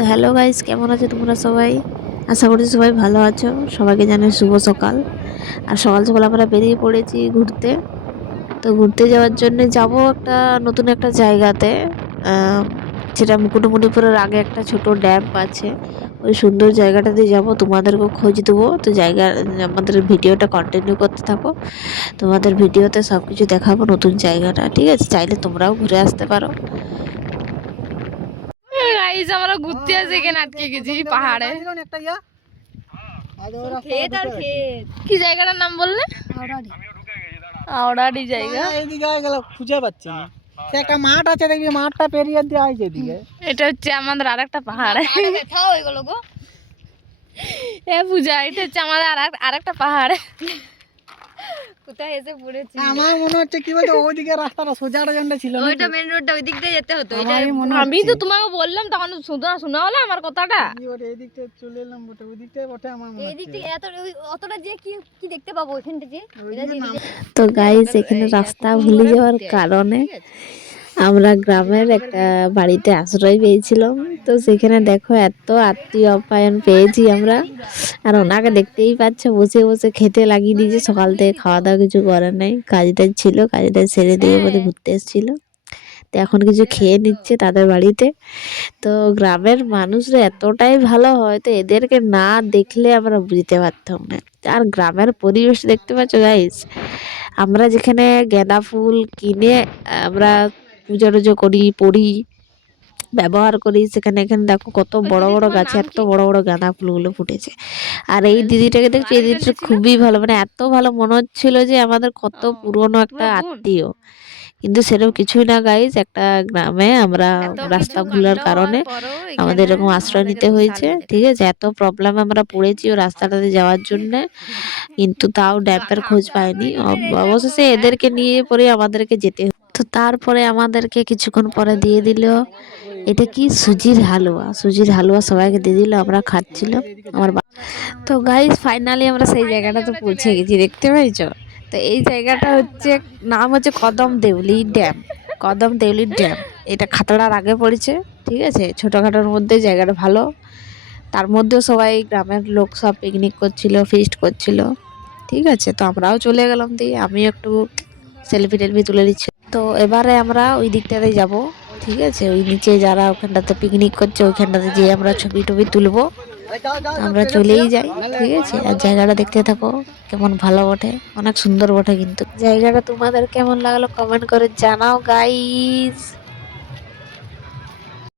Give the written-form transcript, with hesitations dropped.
তো hello guys, কেমন আছো তোমরা সবাই? আশা করছি সবাই ভালো আছো। সবাইকে জানাই শুভ সকাল। আর সকাল সকাল আমরা বেরিয়ে পড়েছি ঘুরতে। তো ঘুরতে যাওয়ার জন্য যাব একটা নতুন একটা জায়গাতে, আহ, যেটা মুকুটমণিপুরের আগে একটা ছোট ড্যাম আছে। ওই সুন্দর জায়গাটাতে যাব, তোমাদেরকেও খোঁজ দেবো। তো আমাদের ভিডিওটা কন্টিনিউ করতে থাকো। তোমাদের ভিডিওতে সব কিছু দেখাবো, নতুন জায়গাটা। ঠিক আছে, চাইলে তোমরাও ঘুরে আসতে পারো। গাইস আমরা ঘুরতে আসি, এখানে আটকে গেছি পাহাড়ে। ক্ষেত আর ক্ষেত। কি জায়গাটার নাম বললে? আওড়াডি জায়গা। এইদিকে গেলে খুঁজে পাচ্ছি না। একটা মাঠ আছে, দেখবি মাঠটা পেরিয়ে দিয়ে আইছে এদিকে। এটা হচ্ছে আমাদের আরেকটা পাহাড়। ওইগুলো গো এ পূজা, এটা হচ্ছে আমাদের আরেকটা পাহাড়। কোথায় এসে পড়েছি আমার মনে হচ্ছে কি বলতো, ওইদিকে রাস্তাটা সোজাটা যেটা ছিল, ওইটা মেইন রোডটা, ওই দিক দিয়ে যেতে হতো। এটা আমি তো তোমাকে বললাম তখন, শোনা হলো আমার কথাটা। এই দিকটা চলে এলাম বটে, ওই দিকটাই বটে আমার মনে হচ্ছে। এই দিক থেকে এত অতটা যে কি কি দেখতে পাবো ওখান থেকে। তো গাইস, এখানে রাস্তা ভুলে যাওয়ার কারণে আমরা গ্রামের একটা বাড়িতে আশ্রয় পেয়েছিলাম। তো সেখানে দেখো এত আত্মীয় আপ্যায়ন পেয়েছি আমরা। আর ওনাকে দেখতেই পাচ্ছ, বসে বসে খেতে লাগিয়ে দিয়েছে। সকাল থেকে খাওয়া দাওয়া কিছু করার নাই, কাজটা ছিল, কাজটা সেরে দিয়ে বোধহয় ঘুরতে এসেছিল। তো এখন কিছু খেয়ে নিচ্ছে তাদের বাড়িতে। তো গ্রামের মানুষরা এতটাই ভালো হয়, তো এদেরকে না দেখলে আমরা বুঝতে পারতাম না। আর গ্রামের পরিবেশ দেখতে পাচ্ছ গাইস, আমরা যেখানে গাঁদা ফুল কিনে আমরা পূজা টুজো করি, পড়ি, ব্যবহার করি, সেখানে এখানে দেখো কত বড় বড় গাছে এত বড় বড় গাঁদা ফুলগুলো ফুটেছে। আর এই দিদিটাকে দেখছি, এই দিদিটা খুবই ভালো, মানে এত ভালো মনে হচ্ছিল যে আমাদের কত পুরনো একটা আত্মীয়। কিন্তু সেরকম কিছুই না গাইজ, একটা গ্রামে আমরা রাস্তা ভুলার কারণে আমাদের এরকম আশ্রয় নিতে হয়েছে। ঠিক আছে, এত প্রবলেম আমরা পড়েছি ও রাস্তাটাতে যাওয়ার জন্য, কিন্তু তাও ড্যাম্পের খোঁজ পাইনি। অবশেষে এদেরকে নিয়ে পরে আমাদেরকে যেতে হতো। তো তারপরে আমাদেরকে কিছুক্ষণ পরে দিয়ে দিল, এটা কি সুজির হালুয়া। সুজির হালুয়া সবাইকে দিয়ে দিল, আমরা খাচ্ছিলাম আমার। তো গাইজ ফাইনালি আমরা সেই জায়গাটাতে পৌঁছে গেছি, দেখতে পাইছো? তো এই জায়গাটা হচ্ছে, নাম হচ্ছে কদম দেউলি ড্যাম। কদম দেউলি ড্যাম, এটা খাতড়ার আগে পড়েছে। ঠিক আছে, ছোটোখাটোর মধ্যে জায়গাটা ভালো। তার মধ্যেও সবাই গ্রামের লোক সব পিকনিক করছিল, ফিস্ট করছিল। ঠিক আছে, তো আমরাও চলে গেলাম, দিয়ে আমি একটু সেলফি টেলফি তুলে নিচ্ছি। তো এবারে আমরা ওই দিকটাতে যাব। ঠিক আছে, ওই নিচে যারা ওখানটাতে পিকনিক করছে ওইখানটাতে যেয়ে আমরা ছবি টবি তুলবো। আমরা চলেই যাই। ঠিক আছে, আর জায়গাটা দেখতে থাকো কেমন ভালো বটে, অনেক সুন্দর বটে। কিন্তু জায়গাটা তোমাদের কেমন লাগলো কমেন্ট করে জানাও গাইস।